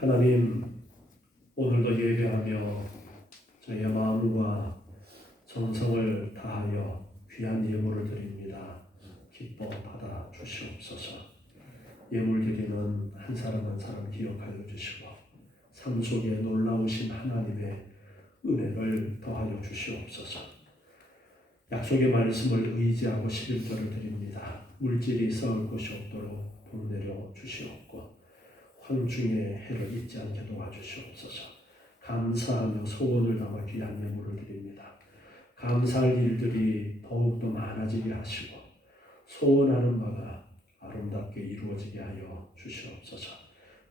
하나님, 오늘도 예배하며 저희의 마음과 정성을 다하여 귀한 예물을 드립니다. 기뻐 받아 주시옵소서. 예물 드리는 한 사람 한 사람 기억하여 주시고 삶 속에 놀라우신 하나님의 은혜를 더하여 주시옵소서. 약속의 말씀을 의지하고 11절을 드립니다. 물질이 썩을 것이 없도록 돈 내려 주시옵고 황중의 해를 잊지 않게 도와주시옵소서. 감사하며 소원을 담아 귀한 예물을 드립니다. 감사할 일들이 더욱더 많아지게 하시고 소원하는 바가 아름답게 이루어지게 하여 주시옵소서.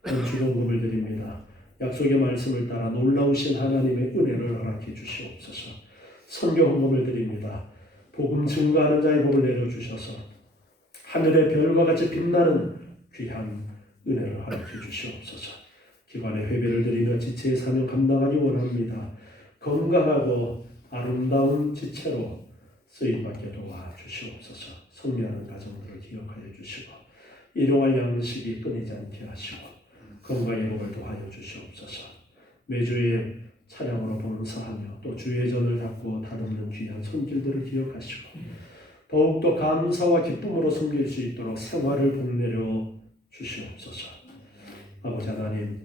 주동금을 드립니다. 약속의 말씀을 따라 놀라우신 하나님의 은혜를 허락해 주시옵소서. 선교 헌금을 드립니다. 복음 증거하는 자의 복을 내려주셔서 하늘의 별과 같이 빛나는 귀한 은혜를 허락해 주시옵소서. 기관의 회비를 드리며 지체의 사명 감당하기 원합니다. 건강하고 아름다운 지체로 쓰임받게 도와주시옵소서. 성리하는 가정들을 기억하여 주시고 일용할 양식이 끊이지 않게 하시고 건강의 복을 도하여 주시옵소서. 매주에 차량으로 봉사하며 또 주의 전을 잡고 다듬는 귀한 손길들을 기억하시고 더욱더 감사와 기쁨으로 섬길 수 있도록 생활을 복내려 주시옵소서. 아버지 하나님,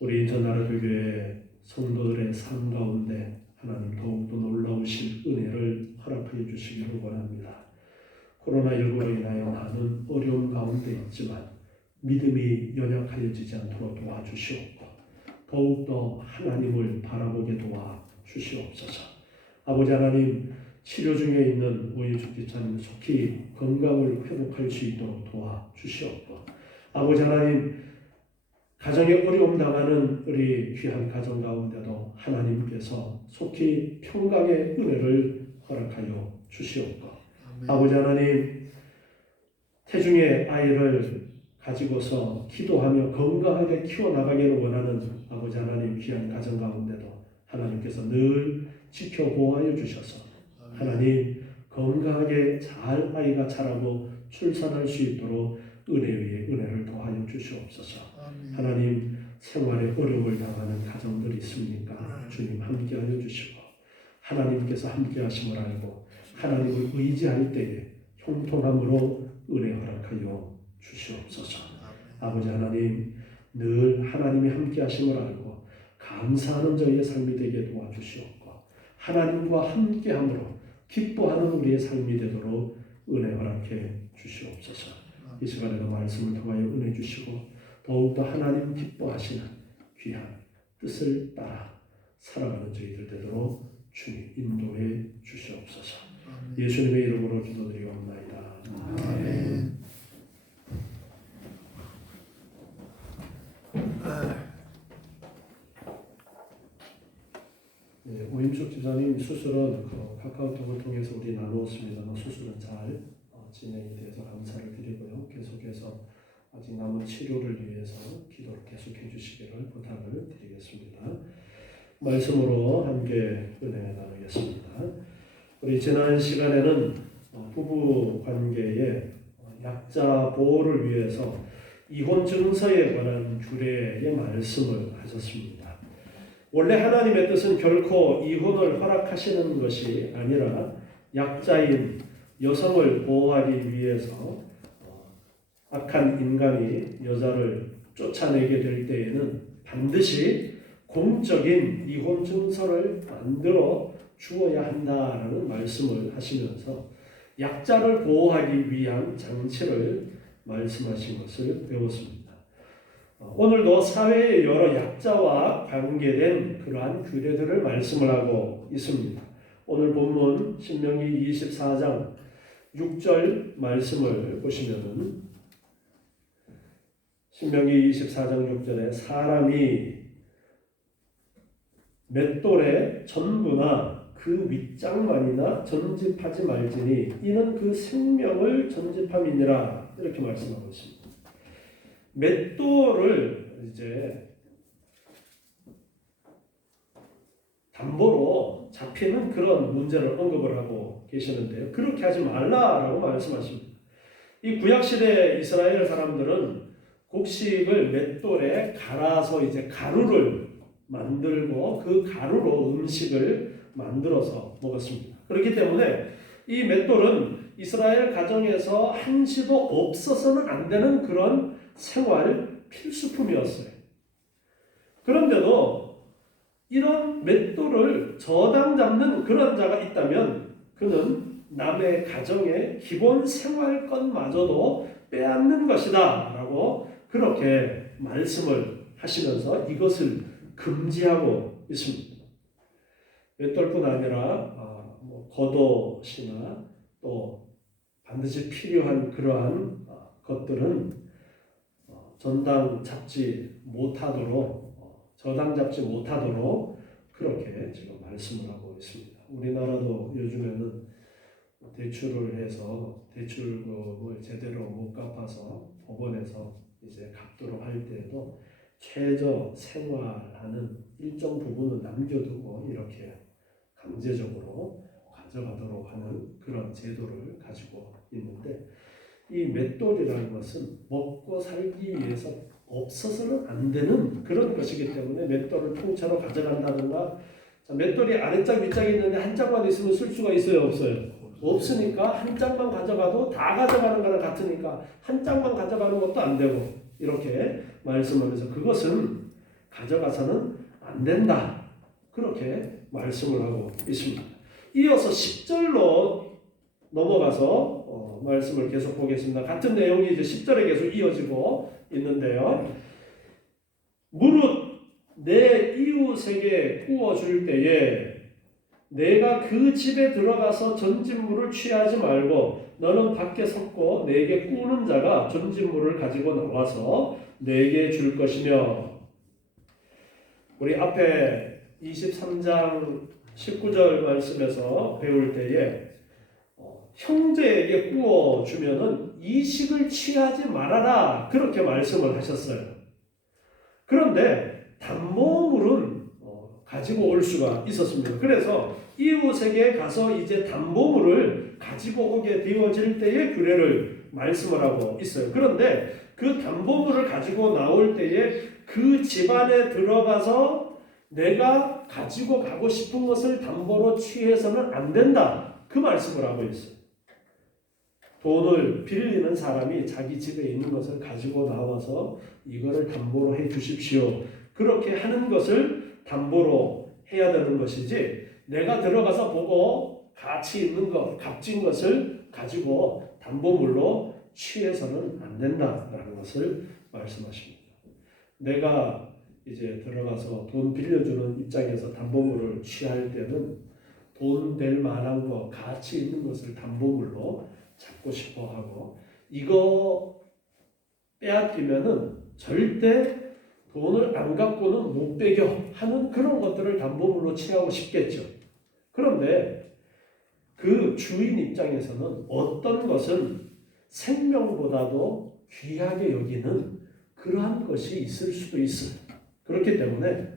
우리 인천나라교회 성도들의 삶 가운데 하나님 더욱더 놀라우신 은혜를 허락하여 주시기를 원합니다. 코로나19로 인하여 많은 어려움 가운데 있지만 믿음이 연약하여지지 않도록 도와주시옵고 더욱더 하나님을 바라보게 도와주시옵소서. 아버지 하나님, 치료 중에 있는 오인숙 기자님 속히 건강을 회복할 수 있도록 도와주시옵고 아버지 하나님, 가정에 어려움 당하는 우리 귀한 가정 가운데도 하나님께서 속히 평강의 은혜를 허락하여 주시옵고 아버지 하나님, 태중의 아이를 가지고서 기도하며 건강하게 키워나가기를 원하는 아버지 하나님 귀한 가정 가운데도 하나님께서 늘 지켜보아여 주셔서 하나님 건강하게 잘 아이가 자라고 출산할 수 있도록 은혜 위에 은혜를 더하여 주시옵소서. 하나님, 생활에 어려움을 당하는 가정들이 있습니까? 주님 함께하여 주시고 하나님께서 함께하심을 알고 하나님을 의지할 때에 형통함으로 은혜 허락하여 주시옵소서. 아버지 하나님, 늘 하나님이 함께하심을 알고 감사하는 저희의 삶이 되게 도와주시옵고 하나님과 함께함으로 기뻐하는 우리의 삶이 되도록 은혜 허락해 주시옵소서. 이 시간에도 말씀을 통하여 은혜 주시고 더욱더 하나님 기뻐하시는 귀한 뜻을 따라 살아가는 저희들 되도록 주님 인도해 주시옵소서. 예수님의 이름으로 기도드리옵나이다. 아멘. 네, 오인숙 집사님 수술은 카카오톡을 통해서 우리 나누었습니다만 수술은 잘 진행이 돼서 감사를 드리고요. 계속해서 아직 남은 치료를 위해서 기도를 계속해 주시기를 부탁을 드리겠습니다. 말씀으로 함께 은혜 나누겠습니다. 우리 지난 시간에는 부부 관계의 약자 보호를 위해서 이혼 증서에 관한 규례의 말씀을 하셨습니다. 원래 하나님의 뜻은 결코 이혼을 허락하시는 것이 아니라 약자인 여성을 보호하기 위해서 악한 인간이 여자를 쫓아내게 될 때에는 반드시 공적인 이혼 증서를 만들어 주어야 한다라는 말씀을 하시면서 약자를 보호하기 위한 장치를 말씀하신 것을 배웠습니다. 오늘도 사회의 여러 약자와 관계된 그러한 규례들을 말씀을 하고 있습니다. 오늘 본문 신명기 24장 6절 말씀을 보시면은 신명기 24장 6절에 사람이 맷돌에 전부나 그 윗장만이나 전집하지 말지니 이는 그 생명을 전집함이니라 이렇게 말씀하고 있습니다. 맷돌을 이제 담보로 잡히는 그런 문제를 언급을 하고 계시는데요. 그렇게 하지 말라라고 말씀하십니다. 이 구약시대 이스라엘 사람들은 곡식을 맷돌에 갈아서 이제 가루를 만들고 그 가루로 음식을 만들어서 먹었습니다. 그렇기 때문에 이 맷돌은 이스라엘 가정에서 한시도 없어서는 안 되는 그런 생활 필수품이었어요. 그런데도 이런 맷돌을 저당 잡는 그런 자가 있다면 그는 남의 가정의 기본 생활권마저도 빼앗는 것이다 라고 그렇게 말씀을 하시면서 이것을 금지하고 있습니다. 맷돌뿐 아니라 겉옷이나 또 반드시 필요한 그러한 것들은 전당 잡지 못하도록 저당 잡지 못하도록 그렇게 지금 말씀을 하고 있습니다. 우리나라도 요즘에는 대출을 해서 대출금을 제대로 못 갚아서 법원에서 이제 갚도록 할 때에도 최저 생활하는 일정 부분은 남겨두고 이렇게 강제적으로 가져가도록 하는 그런 제도를 가지고 있는데 이 맷돌이라는 것은 먹고 살기 위해서 없어서는 안 되는 그런 것이기 때문에 맷돌을 통째로 가져간다든가 맷돌이 아래짝 윗짝이 있는데 한 짝만 있으면 쓸 수가 있어요 없어요? 없으니까 한 짝만 가져가도 다 가져가는 거랑 같으니까 한 짝만 가져가는 것도 안 되고 이렇게 말씀하면서 그것은 가져가서는 안 된다 그렇게 말씀을 하고 있습니다. 이어서 10절로 넘어가서 말씀을 계속 보겠습니다. 같은 내용이 이제 10절에 계속 이어지고 있는데요. 무릇 내 이웃에게 구워줄 때에 내가 그 집에 들어가서 전진물을 취하지 말고 너는 밖에 섰고 내게 꾸는 자가 전진물을 가지고 나와서 내게 줄 것이며 우리 앞에 23장 19절 말씀에서 배울 때에 형제에게 구워주면은 이식을 취하지 말아라 그렇게 말씀을 하셨어요. 그런데 담보물은 가지고 올 수가 있었습니다. 그래서 이웃에게 가서 이제 담보물을 가지고 오게 되어질 때의 규례를 말씀을 하고 있어요. 그런데 그 담보물을 가지고 나올 때에 그 집안에 들어가서 내가 가지고 가고 싶은 것을 담보로 취해서는 안 된다. 그 말씀을 하고 있어요. 돈을 빌리는 사람이 자기 집에 있는 것을 가지고 나와서 이거를 담보로 해 주십시오. 그렇게 하는 것을 담보로 해야 되는 것이지 내가 들어가서 보고 가치 있는 것, 값진 것을 가지고 담보물로 취해서는 안 된다라는 것을 말씀하십니다. 내가 이제 들어가서 돈 빌려주는 입장에서 담보물을 취할 때는 돈 될 만한 것, 가치 있는 것을 담보물로 잡고 싶어 하고 이거 빼앗기면은 절대 돈을 안 갖고는 못 빼겨 하는 그런 것들을 담보물로 취하고 싶겠죠. 그런데 그 주인 입장에서는 어떤 것은 생명보다도 귀하게 여기는 그러한 것이 있을 수도 있어요. 그렇기 때문에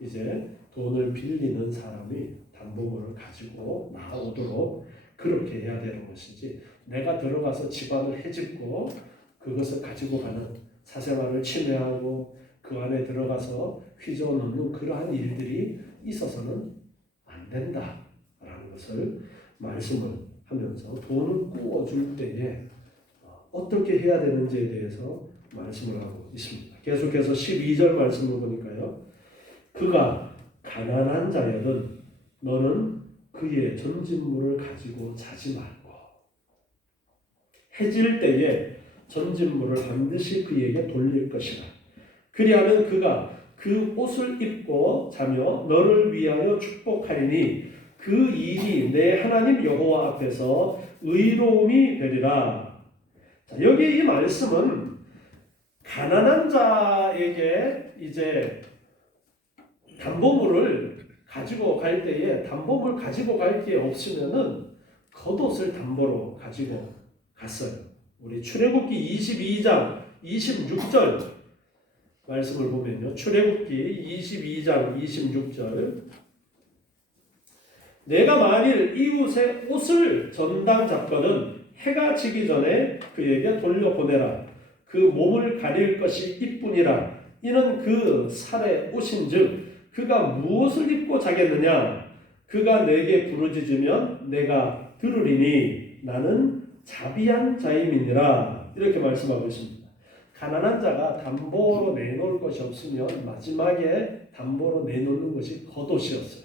이제 돈을 빌리는 사람이 담보물을 가지고 나오도록 그렇게 해야 되는 것이지 내가 들어가서 집안을 헤집고 그것을 가지고 가는 사생활을 침해하고 그 안에 들어가서 휘저어놓는 그러한 일들이 있어서는 안 된다라는 것을 말씀을 하면서 돈을 구워줄 때에 어떻게 해야 되는지에 대해서 말씀을 하고 있습니다. 계속해서 12절 말씀을 보니까요. 그가 가난한 자여든 너는 그의 전진물을 가지고 자지 말고 해질 때에 전진물을 반드시 그에게 돌릴 것이라. 그리하면 그가 그 옷을 입고 자며 너를 위하여 축복하리니 그 일이 내 하나님 여호와 앞에서 의로움이 되리라. 자, 여기 이 말씀은 가난한 자에게 이제 담보물을 가지고 갈 때에 담보물 가지고 갈 게 없으면은 겉옷을 담보로 가지고 갔어요. 우리 출애굽기 22장 26절 말씀을 보면요. 출애굽기 22장 26절 내가 만일 이웃의 옷을 전당 잡거든 해가 지기 전에 그에게 돌려보내라. 그 몸을 가릴 것이 이뿐이라. 이는 그 살에 오신즉 그가 무엇을 입고 자겠느냐? 그가 내게 부르짖으면 내가 들으리니 나는 자비한 자임이니라. 이렇게 말씀하고 있습니다. 가난한 자가 담보로 내놓을 것이 없으면 마지막에 담보로 내놓는 것이 겉옷이었어요.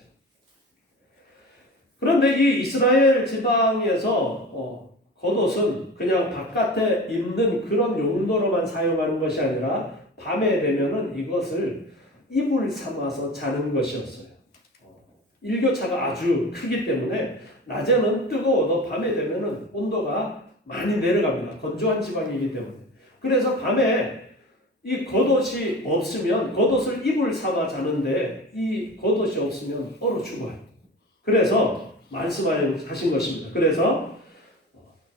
그런데 이 이스라엘 지방에서 겉옷은 그냥 바깥에 입는 그런 용도로만 사용하는 것이 아니라 밤에 되면은 이것을 이불 삼아서 자는 것이었어요. 일교차가 아주 크기 때문에 낮에는 뜨거워도 밤에 되면은 온도가 많이 내려갑니다. 건조한 지방이기 때문에. 그래서 밤에 이 겉옷이 없으면 겉옷을 이불 삼아 자는데 이 겉옷이 없으면 얼어 죽어요. 그래서 말씀하신 것입니다. 그래서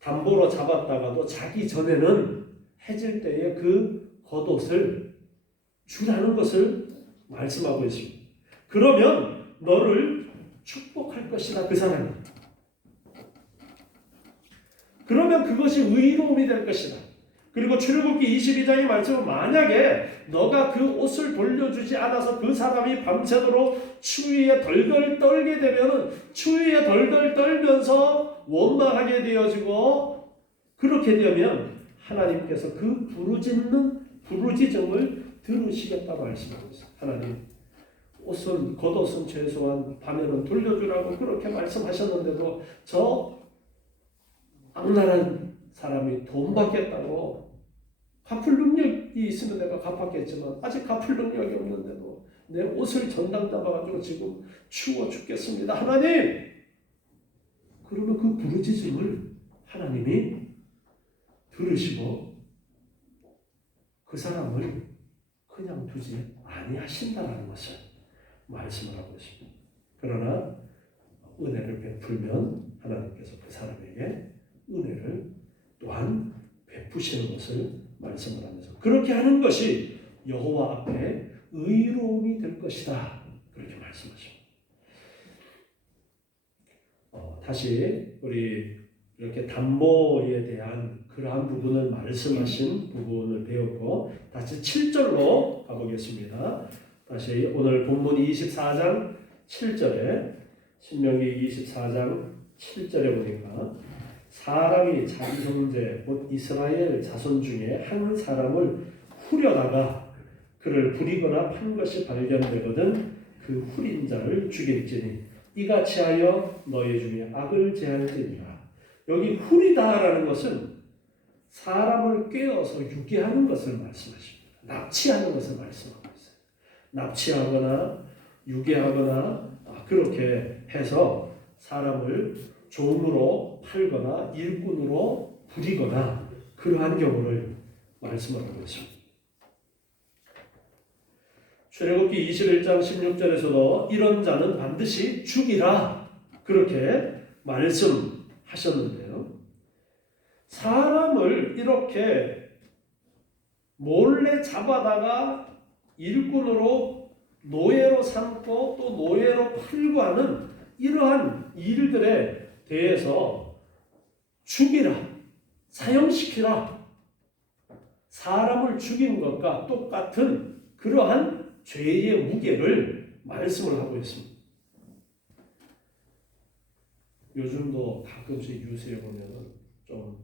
담보로 잡았다가도 자기 전에는 해질 때에 그 겉옷을 주라는 것을 말씀하고 있습니다. 그러면 너를 축복할 것이다, 그 사람이. 그러면 그것이 의로움이 될 것이다. 그리고 출애굽기 22장의 말씀은 만약에 너가 그 옷을 돌려주지 않아서 그 사람이 밤새도록 추위에 덜덜 떨게 되면은 추위에 덜덜 떨면서 원망하게 되어지고, 그렇게 되면 하나님께서 그 부르짖음을 들으시겠다고 말씀하고 있어요. 하나님, 겉옷은 최소한 밤에는 돌려주라고 그렇게 말씀하셨는데도 저 악랄한 사람이 돈 받겠다고, 갚을 능력이 있으면 내가 갚았겠지만 아직 갚을 능력이 없는데도 내 옷을 전당 잡아가지고 지금 추워 죽겠습니다. 하나님! 그러면 그 부르짖음을 하나님이 들으시고 그 사람을 그냥 두지 아니하신다라는 것을 말씀을 하고 있습니다. 그러나 은혜를 베풀면 하나님께서 그 사람에게 은혜를 또한 베푸시는 것을 말씀을 하면서, 그렇게 하는 것이 여호와 앞에 의로움이 될 것이다, 그렇게 말씀하십니다. 다시 우리 이렇게 담보에 대한 그러한 부분을 말씀하신 부분을 배웠고, 다시 7절로 가보겠습니다. 다시 오늘 본문 24장 7절에, 신명기 24장 7절에 보니까 사람이 자기 형제 곧 이스라엘 자손 중에 한 사람을 후려다가 그를 부리거나 판 것이 발견되거든 그 후린 자를 죽일지니 이같이 하여 너희 중에 악을 제할지니라. 여기 후리다라는 것은 사람을 꿰어서 유괴하는 것을 말씀하십니다. 납치하는 것을 말씀하고 있어요. 납치하거나 유괴하거나 그렇게 해서 사람을 종으로 팔거나 일꾼으로 부리거나 그러한 경우를 말씀을 하고 있습니다. 출애굽기 21장 16절에서도 이런 자는 반드시 죽이라, 그렇게 말씀하셨는데요. 사람을 이렇게 몰래 잡아다가 일꾼으로 노예로 삼고 또 노예로 팔고 하는 이러한 일들에 대해서 죽이라, 사형시키라, 사람을 죽인 것과 똑같은 그러한 죄의 무게를 말씀을 하고 있습니다. 요즘도 가끔씩 뉴스에 보면 좀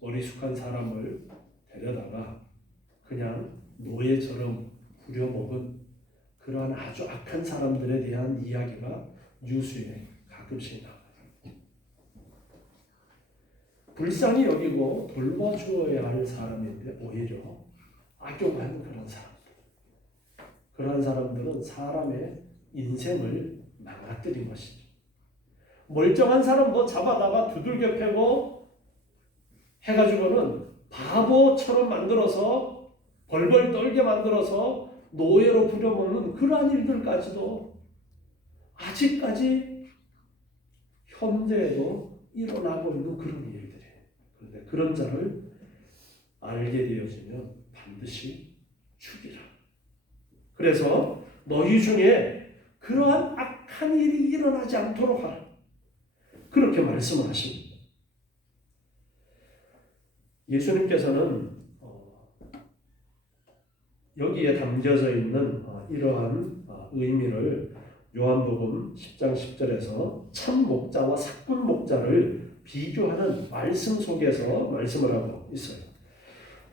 어리숙한 사람을 데려다가 그냥 노예처럼 부려먹은 그러한 아주 악한 사람들에 대한 이야기가 뉴스에 가끔씩 나와요. 불쌍히 여기고 돌봐주어야 할 사람인데 오히려 악용하는 그런 사람들. 그러한 사람들은 사람의 인생을 망가뜨린 것이죠. 멀쩡한 사람 잡아다가 두들겨 패고 해가지고는 바보처럼 만들어서 벌벌 떨게 만들어서 노예로 부려먹는 그러한 일들까지도 아직까지 현재에도 일어나고 있는 그런 일들이에요. 그런데 그런 자를 알게 되어지면 반드시 죽이라. 그래서 너희 중에 그러한 악한 일이 일어나지 않도록 하라, 그렇게 말씀을 하십니다. 예수님께서는 여기에 담겨져 있는 이러한 의미를 요한복음 10장 10절에서 참 목자와 삭군 목자를 비교하는 말씀 속에서 말씀을 하고 있어요.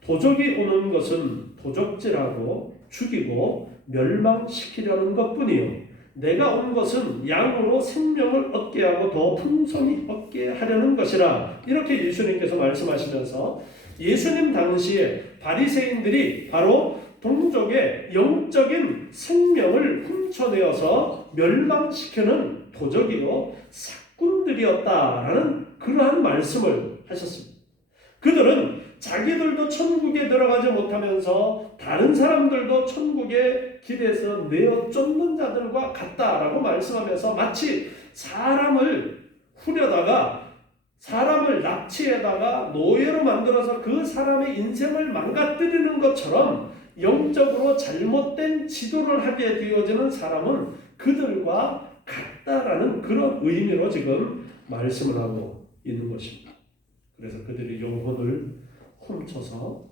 도적이 오는 것은 도적질하고 죽이고 멸망시키려는 것뿐이요 내가 온 것은 양으로 생명을 얻게 하고 더 풍성히 얻게 하려는 것이라. 이렇게 예수님께서 말씀하시면서 예수님 당시에 바리새인들이 바로 동족의 영적인 생명을 훔쳐내어서 멸망시키는 도적이요 삭군들이었다라는 그러한 말씀을 하셨습니다. 그들은 자기들도 천국에 들어가지 못하면서 다른 사람들도 천국의 길에서 내어 쫓는 자들과 같다라고 말씀하면서 마치 사람을 후려다가 사람을 납치에다가 노예로 만들어서 그 사람의 인생을 망가뜨리는 것처럼 영적으로 잘못된 지도를 하게 되어지는 사람은 그들과 같다라는 그런 의미로 지금 말씀을 하고 있는 것입니다. 그래서 그들의 영혼을 훔쳐서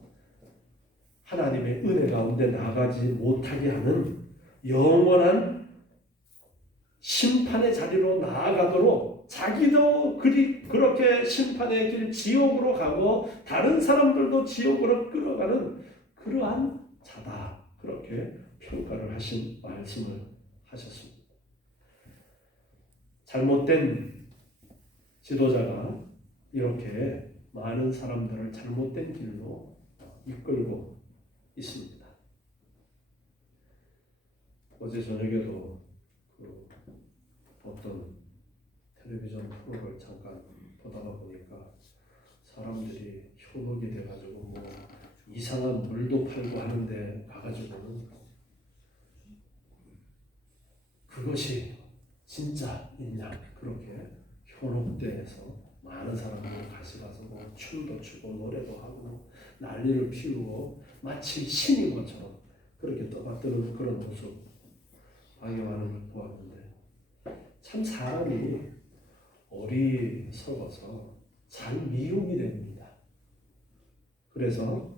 하나님의 은혜 가운데 나가지 못하게 하는 영원한 심판의 자리로 나아가도록 자기도 그렇게 심판의 길 지옥으로 가고 다른 사람들도 지옥으로 끌어가는 그러한 자다. 그렇게 평가를 하신 말씀을 하셨습니다. 잘못된 지도자가 이렇게 많은 사람들을 잘못된 길로 이끌고 있습니다. 어제 저녁에도 어떤 텔레비전 프로를 잠깐 보다가 보니까 사람들이 현혹이 돼가지고 뭐 이상한 물도 팔고 하는데 가가지고는 그것이 진짜 있냐 그렇게 현혹돼서 많은 사람들이 같이 가서 뭐 춤도 추고 노래도 하고 난리를 피우고 마치 신인 것처럼 그렇게 떠받드는 그런 모습 방영하는 걸 보았는데 참 사람이 어리석어서 잘 미혹이 됩니다. 그래서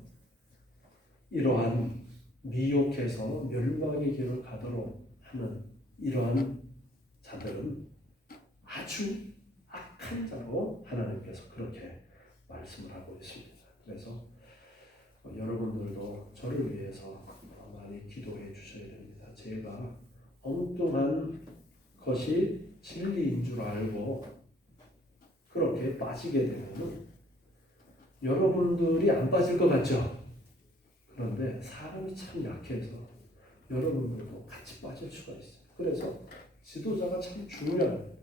이러한 미혹해서 멸망의 길을 가도록 하는 이러한 자들은 아주 악한 자로 하나님께서 그렇게 말씀을 하고 있습니다. 그래서 여러분들도 저를 위해서 많이 기도해 주셔야 됩니다. 제가 엉뚱한 것이 진리인 줄 알고 그렇게 빠지게 되면 여러분들이 안 빠질 것 같죠? 그런데 사람이 참 약해서 여러분들도 같이 빠질 수가 있어요. 그래서 지도자가 참 중요한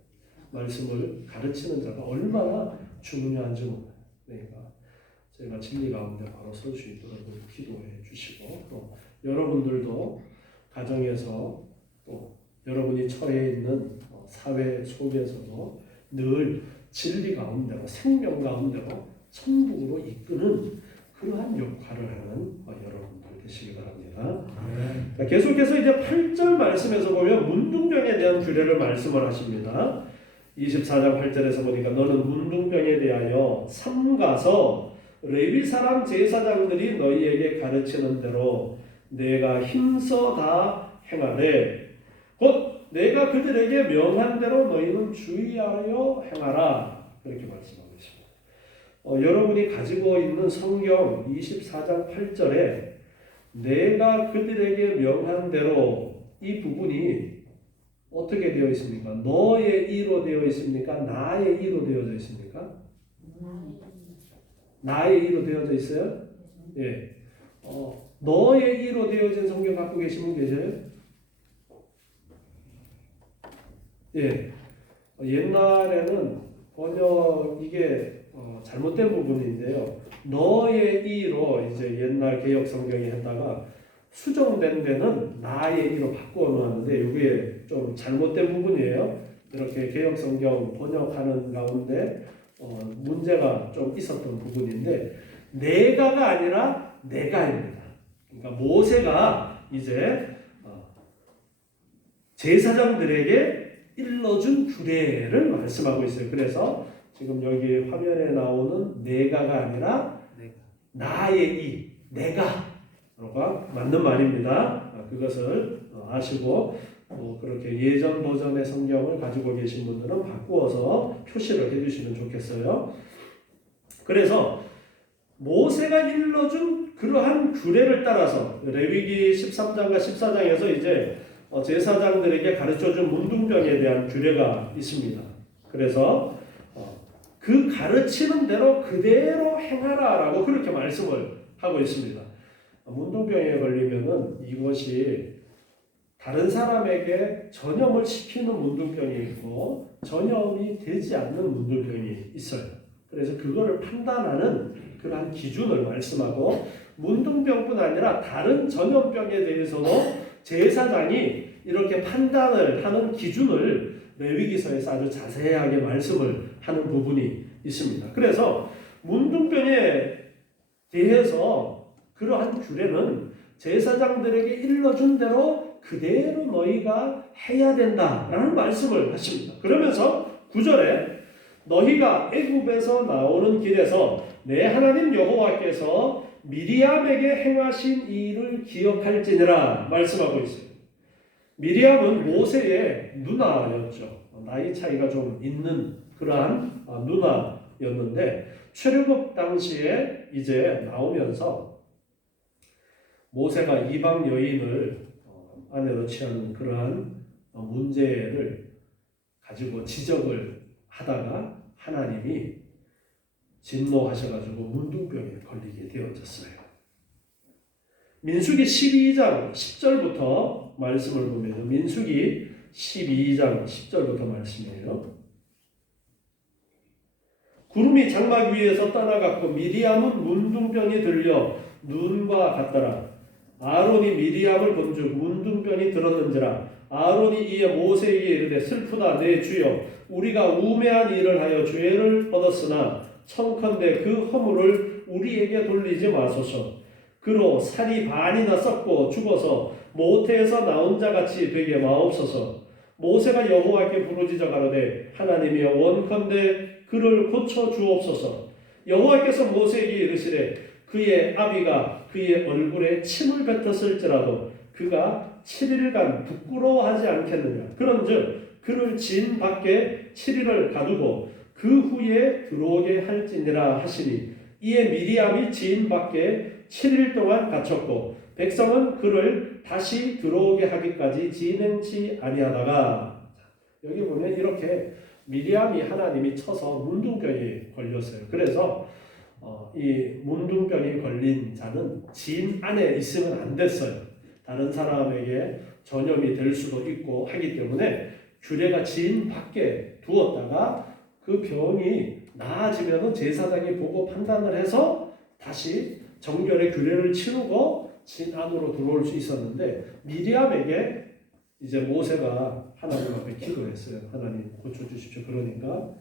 말씀을 가르치는 자가 얼마나 중요한지 몰라요. 그러니까 제가 진리 가운데 바로 설 수 있도록 기도해 주시고 또 여러분들도 가정에서 또 여러분이 처해 있는 사회 속에서도 늘 진리 가운데로 생명 가운데로 천국으로 이끄는 그러한 역할을 하는 여러분들 되시기 바랍니다. 네. 계속해서 이제 8절 말씀에서 보면 문둥병에 대한 규례를 말씀을 하십니다. 24장 8절에서 보니까 너는 문둥병에 대하여 삼가서 레위 사람 제사장들이 너희에게 가르치는 대로 내가 힘써 다 행하되 곧 내가 그들에게 명한 대로 너희는 주의하여 행하라. 그렇게 말씀하고 있습니다. 여러분이 가지고 있는 성경 24장 8절에 내가 그들에게 명한 대로 이 부분이 어떻게 되어 있습니까? 너의 이로 되어 있습니까? 나의 이로 되어져 있습니까? 나의 이로 되어져 있어요? 예. 너의 이로 되어진 성경 갖고 계신 분 계세요? 예. 옛날에는 번역 이게 잘못된 부분인데요. 너의 이로 이제 옛날 개역 성경이 했다가 수정된 데는 나의 이로 바꾸어 놓았는데 이게 좀 잘못된 부분이에요. 이렇게 개역 성경 번역하는 가운데 문제가 좀 있었던 부분인데 내가가 아니라 내가입니다. 그러니까 모세가 이제 제사장들에게 일러준 규례를 말씀하고 있어요. 그래서 지금 여기 화면에 나오는 내가가 아니라 나의 이, 내가 맞는 말입니다. 그것을 아시고 그렇게 예전 버전의 성경을 가지고 계신 분들은 바꾸어서 표시를 해주시면 좋겠어요. 그래서 모세가 일러준 그러한 규례를 따라서 레위기 13장과 14장에서 이제 제사장들에게 가르쳐준 문둥병에 대한 규례가 있습니다. 그래서 그 가르치는 대로 그대로 행하라라고 그렇게 말씀을 하고 있습니다. 문둥병에 걸리면은 이것이 다른 사람에게 전염을 시키는 문둥병이 있고 전염이 되지 않는 문둥병이 있어요. 그래서 그거를 판단하는 그러한 기준을 말씀하고 문둥병뿐 아니라 다른 전염병에 대해서도 제사장이 이렇게 판단을 하는 기준을 레위기서에서 아주 자세하게 말씀을 하는 부분이 있습니다. 그래서 문둥병에 대해서 그러한 규례는 제사장들에게 일러준 대로 그대로 너희가 해야 된다라는 말씀을 하십니다. 그러면서 9절에 너희가 애굽에서 나오는 길에서 내 하나님 여호와께서 미리암에게 행하신 일을 기억할지니라 말씀하고 있어요. 미리암은 모세의 누나였죠. 나이 차이가 좀 있는 그러한 누나였는데 출애굽 당시에 이제 나오면서 모세가 이방 여인을 아내로 취하는 그러한 문제를 가지고 지적을 하다가 하나님이 진노하셔가지고 문둥병에 걸리게 되어졌어요. 민수기 12장 10절부터 말씀을 보면 민수기 12장 10절부터 말씀이에요. 구름이 장막 위에서 떠나갔고 미리암은 문둥병이 들려 눈과 같더라. 아론이 미리암을 본즉 문둥병이 들었는지라. 아론이 이에 모세에게 이르되 슬프다 내 주여 우리가 우매한 일을 하여 죄를 얻었으나 청컨대 그 허물을 우리에게 돌리지 마소서. 그로 살이 반이나 썩고 죽어서 모태에서 나온 자같이 되게 마옵소서. 모세가 여호와께 부르짖어 가로되 하나님이여 원컨대 그를 고쳐 주옵소서. 여호와께서 모세에게 이르시되 그의 아비가 그의 얼굴에 침을 뱉었을지라도 그가 7일간 부끄러워하지 않겠느냐. 그런즉 그를 진 밖에 7일을 가두고 그 후에 들어오게 할지니라 하시니 이에 미리암이 진 밖에 7일 동안 갇혔고 백성은 그를 다시 들어오게 하기까지 진행치 아니하다가 여기 보면 이렇게 미리암이 하나님이 쳐서 문둥병에 걸렸어요. 그래서 이 문둥병이 걸린 자는 진 안에 있으면 안 됐어요. 다른 사람에게 전염이 될 수도 있고 하기 때문에 규례가 진 밖에 두었다가 그 병이 나아지면 제사장이 보고 판단을 해서 다시 정결의 규례를 치르고 진 안으로 들어올 수 있었는데 미리암에게 이제 모세가 하나님 앞에 기도했어요. 하나님 고쳐주십시오. 그러니까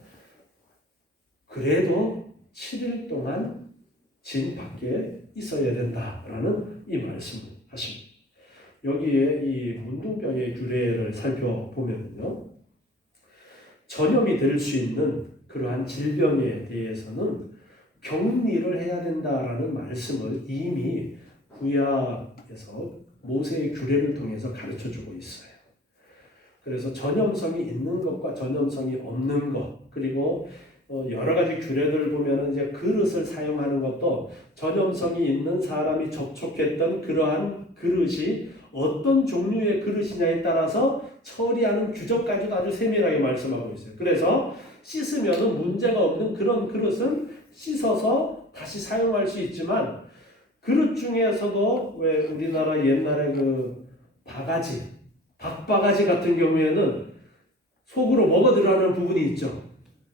그래도 7일 동안 진 밖에 있어야 된다라는 이 말씀을 하십니다. 여기에 이 문둥병의 규례를 살펴보면요, 전염이 될 수 있는 그러한 질병에 대해서는 격리를 해야 된다라는 말씀을 이미 구약에서 모세의 규례를 통해서 가르쳐주고 있어요. 그래서 전염성이 있는 것과 전염성이 없는 것, 그리고 여러 가지 규례들 보면은 이제 그릇을 사용하는 것도 전염성이 있는 사람이 접촉했던 그러한 그릇이 어떤 종류의 그릇이냐에 따라서 처리하는 규정까지도 아주 세밀하게 말씀하고 있어요. 그래서 씻으면은 문제가 없는 그런 그릇은 씻어서 다시 사용할 수 있지만 그릇 중에서도 왜 우리나라 옛날에 그 바가지, 박바가지 같은 경우에는 속으로 먹어 들어가는 부분이 있죠.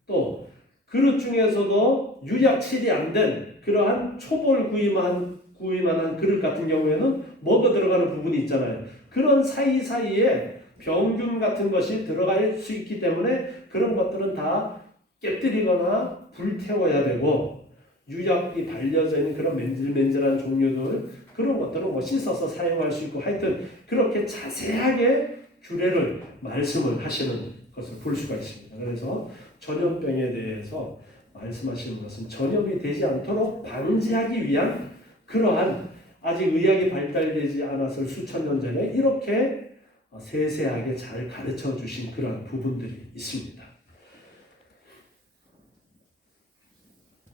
또 그릇 중에서도 유약칠이 안 된 그러한 초벌 구이만한 그릇 같은 경우에는 먹어 들어가는 부분이 있잖아요. 그런 사이사이에 병균 같은 것이 들어갈 수 있기 때문에 그런 것들은 다 깨뜨리거나 불태워야 되고 유약이 발려져 있는 그런 맨질맨질한 종류들 그런 것들은 뭐 씻어서 사용할 수 있고 하여튼 그렇게 자세하게 규례를 말씀을 하시는 것을 볼 수가 있습니다. 그래서 전염병에 대해서 말씀하시는 것은 전염이 되지 않도록 방지하기 위한 그러한 아직 의학이 발달되지 않았을 수천 년 전에 이렇게 세세하게 잘 가르쳐 주신 그런 부분들이 있습니다.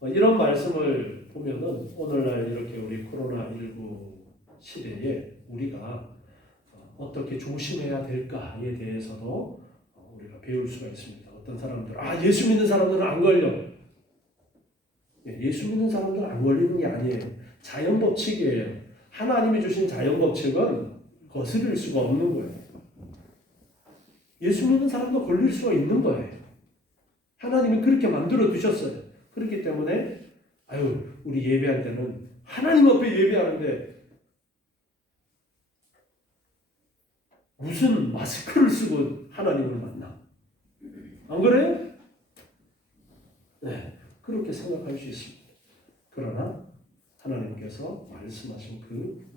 이런 말씀을 보면은 오늘날 이렇게 우리 코로나19 시대에 우리가 어떻게 조심해야 될까에 대해서도 우리가 배울 수가 있습니다. 어떤 사람들, 예수 믿는 사람들은 안 걸려. 예수 믿는 사람들은 안 걸리는 게 아니에요. 자연 법칙이에요. 하나님이 주신 자연 법칙은 거스릴 수가 없는 거예요. 예수 믿는 사람도 걸릴 수가 있는 거예요. 하나님이 그렇게 만들어 두셨어요. 그렇기 때문에 우리 예배할 때는 하나님 앞에 예배하는데 무슨 마스크를 쓰고 하나님을 만나? 안 그래요? 네, 그렇게 생각할 수 있습니다. 그러나 하나님께서 말씀하신 그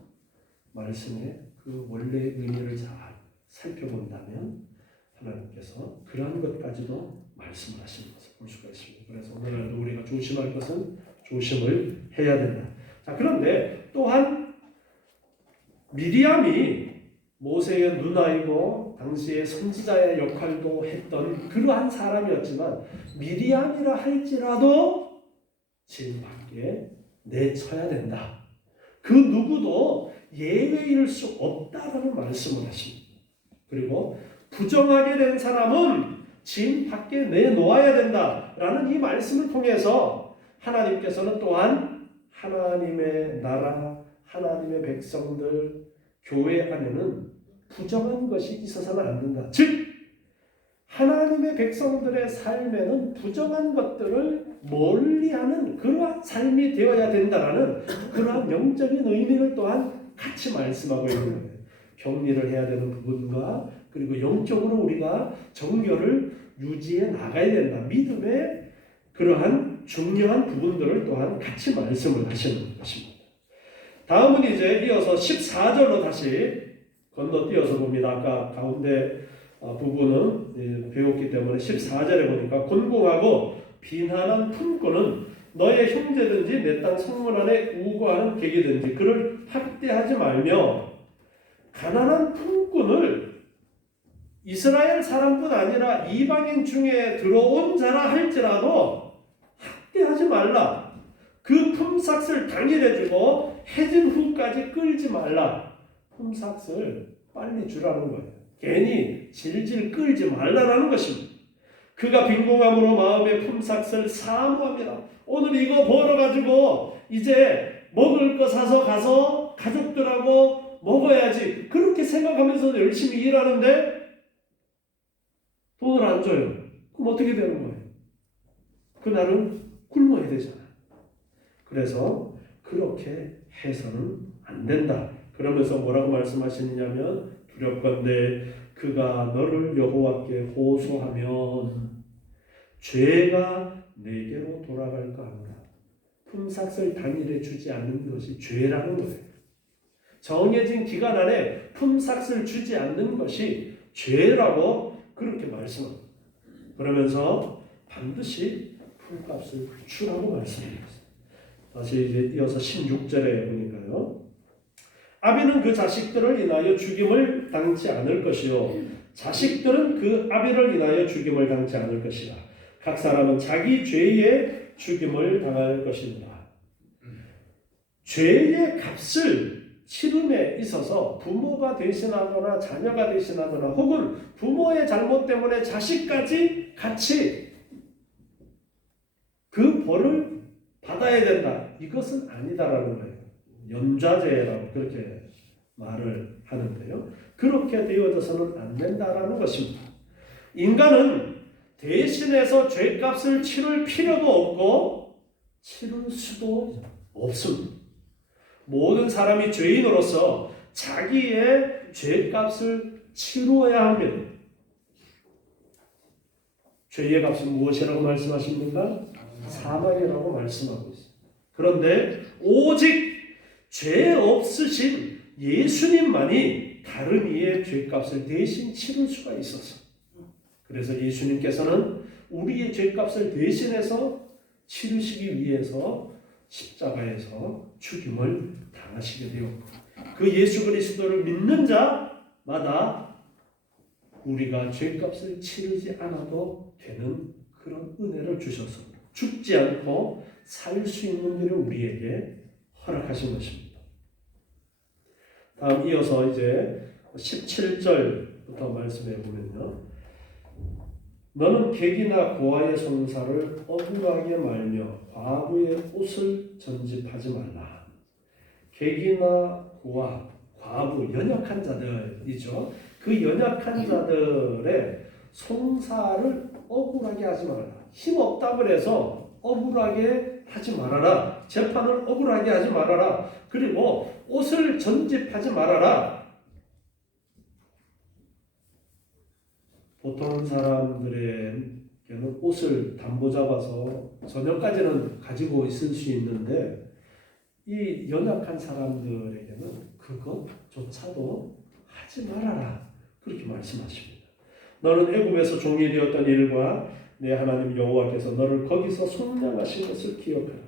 말씀의 그 원래의 의미를 잘 살펴본다면 하나님께서 그러한 것까지도 말씀을 하시는 것을 볼 수가 있습니다. 그래서 오늘날도 우리가 조심할 것은 조심을 해야 된다. 자, 그런데 또한 미리암이 모세의 누나이고 당시의 선지자의 역할도 했던 그러한 사람이었지만 미리암이라 할지라도 진 밖에 내쳐야 된다. 그 누구도 예외일 수 없다라는 말씀을 하십니다. 그리고 부정하게 된 사람은 진 밖에 내놓아야 된다라는 이 말씀을 통해서 하나님께서는 또한 하나님의 나라, 하나님의 백성들, 교회 안에는 부정한 것이 있어서는 안 된다. 즉 하나님의 백성들의 삶에는 부정한 것들을 멀리하는 그러한 삶이 되어야 된다라는 그러한 영적인 의미를 또한 같이 말씀하고 있는 거예요. 격리를 해야 되는 부분과 그리고 영적으로 우리가 정결을 유지해 나가야 된다. 믿음의 그러한 중요한 부분들을 또한 같이 말씀을 하시는 것입니다. 다음은 이제 이어서 14절로 다시 건너뛰어서 봅니다. 아까 가운데 부분은 배웠기 때문에 14절에 보니까 곤궁하고 비난한 품꾼은 너의 형제든지 내 땅 성문 안에 우거하는 객이든지 그를 학대하지 말며 가난한 품꾼을 이스라엘 사람뿐 아니라 이방인 중에 들어온 자라 할지라도 학대하지 말라. 그 품삯을 당일에 주고 해진 후까지 끌지 말라. 품삯을 빨리 주라는 거예요. 괜히 질질 끌지 말라라는 것입니다. 그가 빈궁함으로 마음의 품삯을 사모합니다. 오늘 이거 벌어가지고 이제 먹을 거 사서 가서 가족들하고 먹어야지. 그렇게 생각하면서 열심히 일하는데 돈을 안 줘요. 그럼 어떻게 되는 거예요? 그날은 굶어야 되잖아요. 그래서 그렇게 해서는 안 된다. 그러면서 뭐라고 말씀하시느냐면 두렵건대 그가 너를 여호와께 호소하면 죄가 내게로 돌아갈까 하노라. 품삯을 당일에 주지 않는 것이 죄라는 거예요. 정해진 기간 안에 품삯을 주지 않는 것이 죄라고 그렇게 말씀합니다. 그러면서 반드시 품값을 주라고 말씀합니다. 다시 이제 이어서 16절에 보니까요. 아비는 그 자식들을 인하여 죽임을 당치 않을 것이요 자식들은 그 아비를 인하여 죽임을 당치 않을 것이라. 각 사람은 자기 죄의 죽임을 당할 것이니라. 죄의 값을 치름에 있어서 부모가 대신하거나 자녀가 대신하거나 혹은 부모의 잘못 때문에 자식까지 같이 그 벌을 받아야 된다. 이것은 아니다라는 거예요. 연좌제라고 그렇게 말을 하는데요. 그렇게 되어져서는 안 된다라는 것입니다. 인간은 대신해서 죄값을 치를 필요도 없고 치를 수도 없습니다. 모든 사람이 죄인으로서 자기의 죄값을 치루어야 합니다. 죄의 값은 무엇이라고 말씀하십니까? 사망이라고 말씀하고 있습니다. 그런데 오직 죄 없으신 예수님만이 다른 이의 죄값을 대신 치를 수가 있어서 그래서 예수님께서는 우리의 죄값을 대신해서 치르시기 위해서 십자가에서 죽임을 당하시게 되었고, 그 예수 그리스도를 믿는 자마다 우리가 죄값을 치르지 않아도 되는 그런 은혜를 주셔서 죽지 않고 살 수 있는 일을 우리에게 허락하신 것입니다. 다음 이어서 이제 17절부터 말씀해 보면요. 너는 객이나 고아의 송사를 억울하게 말며 과부의 옷을 전집하지 말라. 객이나 고아, 과부, 연약한 자들이죠. 그 연약한 자들의 송사를 억울하게 하지 말아라. 힘없다 그래서 억울하게 하지 말아라. 재판을 억울하게 하지 말아라. 그리고 옷을 전집하지 말아라. 보통 사람들에게는 옷을 담보 잡아서 저녁까지는 가지고 있을 수 있는데 이 연약한 사람들에게는 그것조차도 하지 말아라. 그렇게 말씀하십니다. 너는 애굽에서 종이 되었던 일과 내 하나님 여호와께서 너를 거기서 속량하신 것을 기억하라.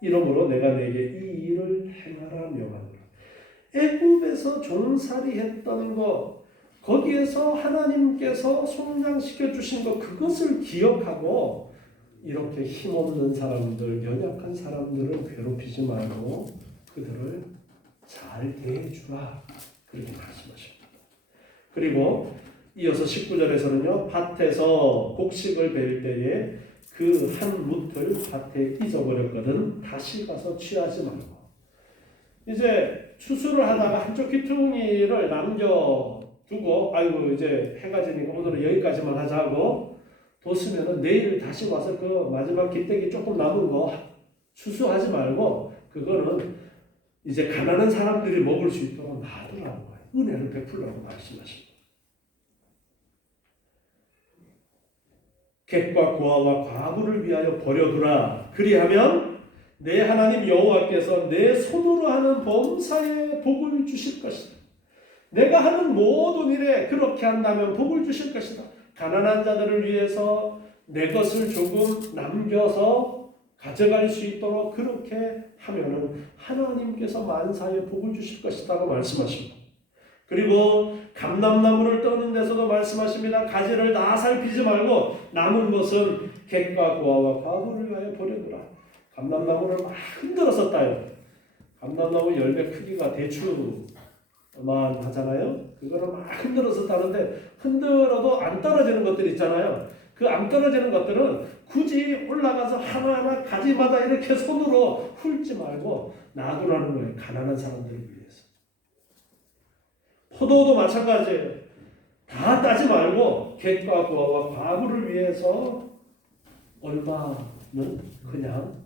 이러므로 내가 내게 이 일을 행하라 명하노라. 애굽에서 종살이 했던 것, 거기에서 하나님께서 속량시켜 주신 것, 그것을 기억하고 이렇게 힘없는 사람들, 연약한 사람들을 괴롭히지 말고 그들을 잘 대해주라. 그렇게 말씀하십니다. 그리고 이어서 19절에서는요. 밭에서 곡식을 벨 때에 그 한 뭇을 밭에 잊어버렸거든 다시 가서 취하지 말고. 이제 추수를 하다가 한쪽 귀퉁이를 남겨두고 아이고 이제 해가 지니까 오늘은 여기까지만 하자고 뒀으면은 내일 다시 와서 그 마지막 기대기 조금 남은 거 추수하지 말고 그거는 이제 가난한 사람들이 먹을 수 있도록 놔두라고 은혜를 베풀라고 말씀하십니다. 객과 고아와 과부를 위하여 버려두라. 그리하면 내 하나님 여호와께서 내 손으로 하는 범사에 복을 주실 것이다. 내가 하는 모든 일에 그렇게 한다면 복을 주실 것이다. 가난한 자들을 위해서 내 것을 조금 남겨서 가져갈 수 있도록 그렇게 하면은 하나님께서 만사에 복을 주실 것이라고 말씀하십니다. 그리고 감람나무를 떠는 데서도 말씀하십니다. 가지를 다 살피지 말고 남은 것은 객과 고아와 과부를 위하여 버려두라. 감람나무를 막 흔들어서 따요. 감람나무 열매 크기가 대추만 하잖아요. 그거를 막 흔들어서 따는데 흔들어도 안 떨어지는 것들 있잖아요. 그 안 떨어지는 것들은 굳이 올라가서 하나하나 가지마다 이렇게 손으로 훑지 말고 놔두라는 거예요. 가난한 사람들을 위해서. 포도도 마찬가지예요. 다 따지 말고 객과 고아와 과부를 위해서 얼마는 그냥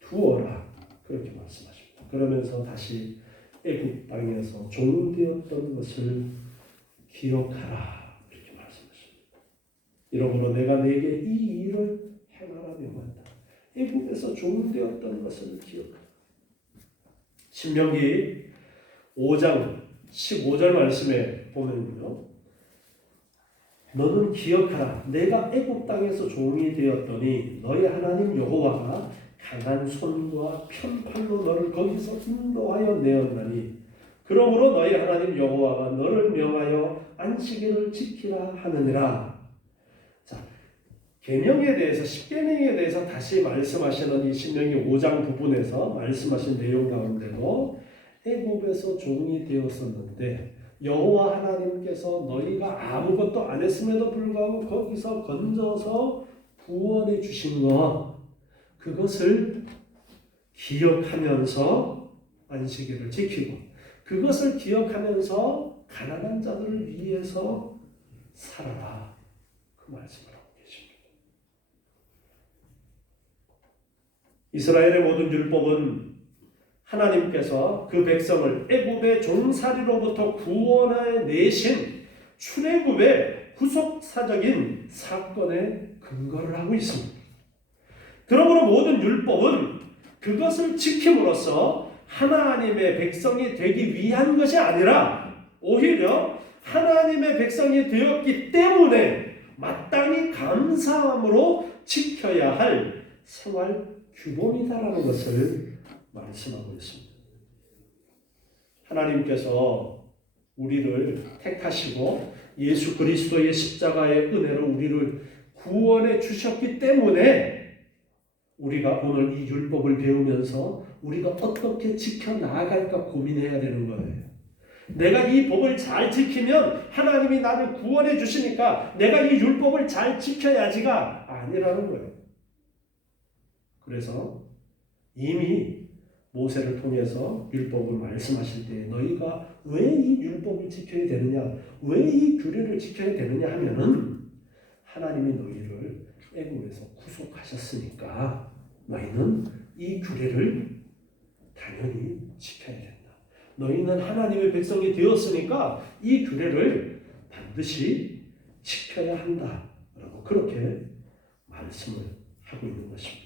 두어라. 그렇게 말씀하십니다. 그러면서 다시 애굽 땅에서 종되었던 것을 기억하라. 이렇게 말씀하십니다. 이러므로 내가 내게 이 일을 행하라 명한다. 애굽에서 종되었던 것을 기억하라. 신명기 5장 15절 말씀에 보면요. 너는 기억하라. 내가 애굽 땅에서 종이 되었더니 너희 하나님 여호와가 강한 손과 편팔로 너를 거기서 인도하여 내었나니 그러므로 너희 하나님 여호와가 너를 명하여 안식일을 지키라 하느니라. 자, 계명에 대해서 십계명에 대해서 다시 말씀하시는 이 신명기 5장 부분에서 말씀하신 내용 가운데도 애굽에서 종이 되었었는데 여호와 하나님께서 너희가 아무것도 안 했음에도 불구하고 거기서 건져서 구원해 주신 것 그것을 기억하면서 안식일을 지키고 그것을 기억하면서 가난한 자들을 위해서 살아라. 그 말씀을 하고 계십니다. 이스라엘의 모든 율법은 하나님께서 그 백성을 애굽의 종살이로부터 구원해 내신 출애굽의 구속사적인 사건에 근거를 하고 있습니다. 그러므로 모든 율법은 그것을 지킴으로써 하나님의 백성이 되기 위한 것이 아니라 오히려 하나님의 백성이 되었기 때문에 마땅히 감사함으로 지켜야 할 생활 규범이다라는 것을 말씀하고 있습니다. 하나님께서 우리를 택하시고 예수 그리스도의 십자가의 은혜로 우리를 구원해 주셨기 때문에 우리가 오늘 이 율법을 배우면서 우리가 어떻게 지켜나갈까 고민해야 되는 거예요. 내가 이 법을 잘 지키면 하나님이 나를 구원해 주시니까 내가 이 율법을 잘 지켜야지가 아니라는 거예요. 그래서 이미 모세를 통해서 율법을 말씀하실 때 너희가 왜 이 율법을 지켜야 되느냐, 왜 이 규례를 지켜야 되느냐 하면은 하나님이 너희를 애굽에서 구속하셨으니까 너희는 이 규례를 당연히 지켜야 된다. 너희는 하나님의 백성이 되었으니까 이 규례를 반드시 지켜야 한다. 라고 그렇게 말씀을 하고 있는 것입니다.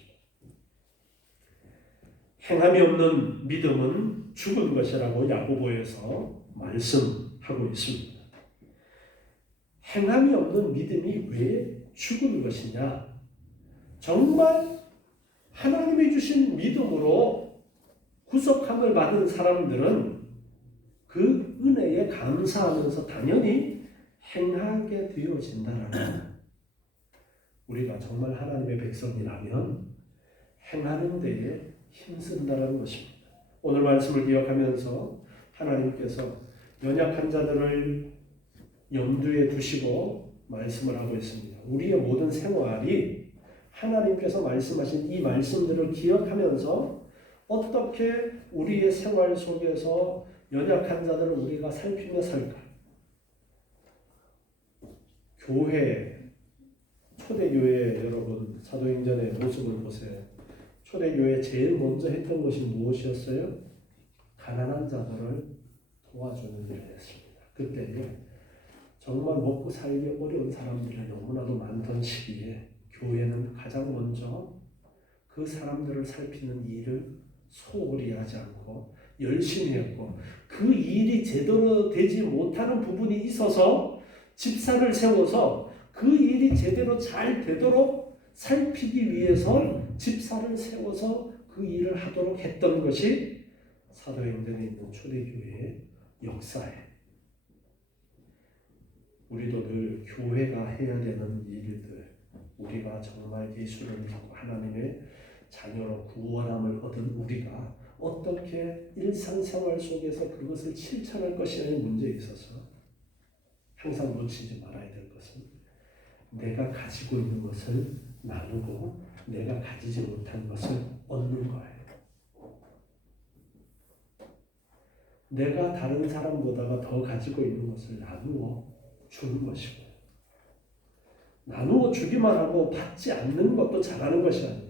행함이 없는 믿음은 죽은 것이라고 야고보에서 말씀하고 있습니다. 행함이 없는 믿음이 왜 죽은 것이냐? 정말 하나님이 주신 믿음으로 구속함을 받은 사람들은 그 은혜에 감사하면서 당연히 행하게 되어진다라는, 우리가 정말 하나님의 백성이라면 행하는 데에 힘쓴다는 것입니다. 오늘 말씀을 기억하면서 하나님께서 연약한 자들을 염두에 두시고 말씀을 하고 있습니다. 우리의 모든 생활이 하나님께서 말씀하신 이 말씀들을 기억하면서 어떻게 우리의 생활 속에서 연약한 자들을 우리가 살피며 살까? 교회, 초대교회 여러분 사도행전의 모습을 보세요. 초대교회 제일 먼저 했던 것이 무엇이었어요? 가난한 자들을 도와주는 일을 했습니다. 그때 정말 먹고 살기 어려운 사람들이 너무나도 많던 시기에 교회는 가장 먼저 그 사람들을 살피는 일을 소홀히 하지 않고 열심히 했고, 그 일이 제대로 되지 못하는 부분이 있어서 집사를 세워서 그 일이 제대로 잘 되도록 살피기 위해서 집사를 세워서 그 일을 하도록 했던 것이 사도행전에 있는 초대교회의 역사예요. 우리도 늘 교회가 해야 되는 일들, 우리가 정말 예수를 믿고 하나님의 자녀로 구원함을 얻은 우리가 어떻게 일상생활 속에서 그것을 실천할 것이냐는 문제에 있어서 항상 놓치지 말아야 될 것은 내가 가지고 있는 것을 나누고 내가 가지지 못한 것을 얻는 거예요. 내가 다른 사람보다가 더 가지고 있는 것을 나누어 주는 것이고요. 나누어 주기만 하고 받지 않는 것도 잘하는 것이 아니에요.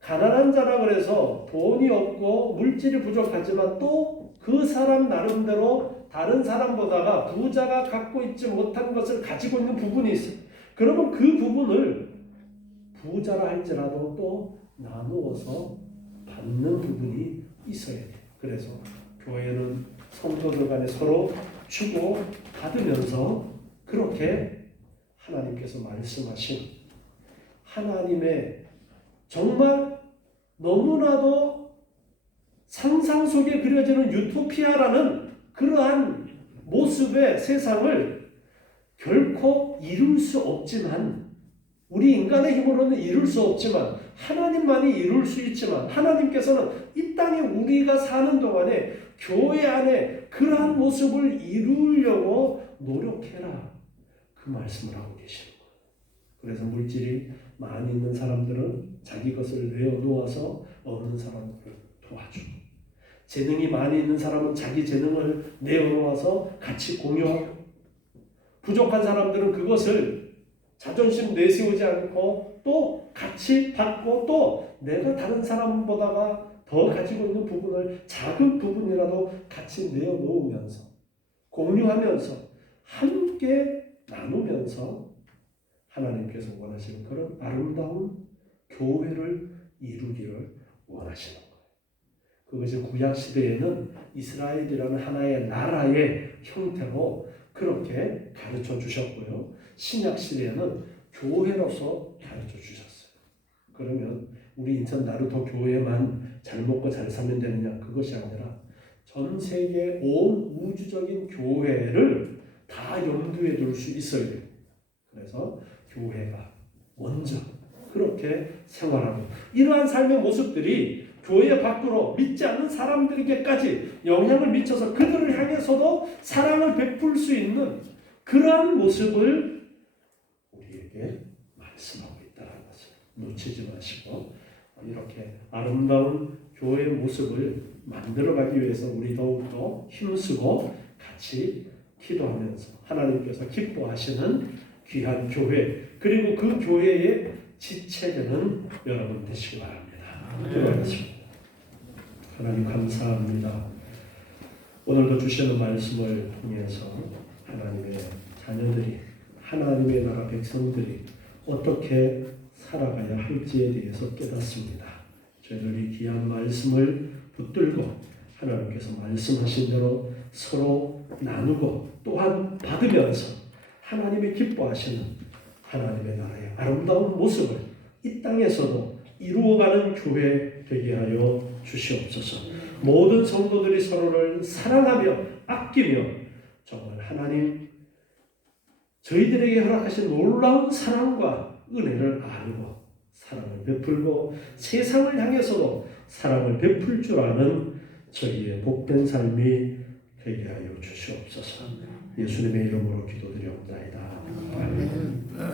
가난한 자라 그래서 돈이 없고 물질이 부족하지만 또 그 사람 나름대로 다른 사람보다가 부자가 갖고 있지 못한 것을 가지고 있는 부분이 있어요. 그러면 그 부분을 부자라 할지라도 또 나누어서 받는 부분이 있어야 돼요. 그래서 교회는 성도들 간에 서로 주고 받으면서 그렇게 하나님께서 말씀하신 하나님의 정말 너무나도 상상 속에 그려지는 유토피아라는 그러한 모습의 세상을 결코 이룰 수 없지만, 우리 인간의 힘으로는 이룰 수 없지만 하나님만이 이룰 수 있지만, 하나님께서는 이 땅에 우리가 사는 동안에 교회 안에 그러한 모습을 이루려고 노력해라, 그 말씀을 하고 계시는 거예요. 그래서 물질이 많이 있는 사람들은 자기 것을 내어놓아서 없는 사람들을 도와주고, 재능이 많이 있는 사람은 자기 재능을 내어놓아서 같이 공유하고, 부족한 사람들은 그것을 자존심 내세우지 않고 또 같이 받고, 또 내가 다른 사람보다가 더 가지고 있는 부분을 작은 부분이라도 같이 내어놓으면서 공유하면서 함께 나누면서 하나님께서 원하시는 그런 아름다운 교회를 이루기를 원하시는 거예요. 그것이 구약시대에는 이스라엘이라는 하나의 나라의 형태로 그렇게 가르쳐 주셨고요. 신약시대에는 교회로서 가르쳐 주셨어요. 그러면 우리 인천 나루터 교회만 잘 먹고 잘 살면 되느냐, 그것이 아니라 전 세계 온 우주적인 교회를 다 염두에 둘 수 있어야 돼요. 그래서 교회가 먼저 그렇게 생활하고, 이러한 삶의 모습들이 교회 밖으로 믿지 않는 사람들에게까지 영향을 미쳐서 그들을 향해서도 사랑을 베풀 수 있는 그러한 모습을 우리에게 말씀하고 있다는 것을 놓치지 마시고, 이렇게 아름다운 교회의 모습을 만들어가기 위해서 우리 더욱더 힘쓰고 같이 기도하면서 하나님께서 기뻐하시는 귀한 교회, 그리고 그 교회의 지체되는 여러분 되시기 바랍니다. 기도하겠습니다. 하나님 감사합니다. 오늘도 주시는 말씀을 통해서 하나님의 자녀들이, 하나님의 나라 백성들이 어떻게 살아가야 할지에 대해서 깨닫습니다. 저희들이 귀한 말씀을 붙들고 하나님께서 말씀하신 대로 서로 나누고 또한 받으면서 하나님의 기뻐하시는 하나님의 나라의 아름다운 모습을 이 땅에서도 이루어가는 교회 되게 하여 주시옵소서. 모든 성도들이 서로를 사랑하며 아끼며 정말 하나님 저희들에게 허락하신 놀라운 사랑과 은혜를 알고 사랑을 베풀고 세상을 향해서도 사랑을 베풀 줄 아는 저희의 복된 삶이 되게 하여 주시옵소서. 예수님의 이름으로 기도드리옵나이다. 아멘.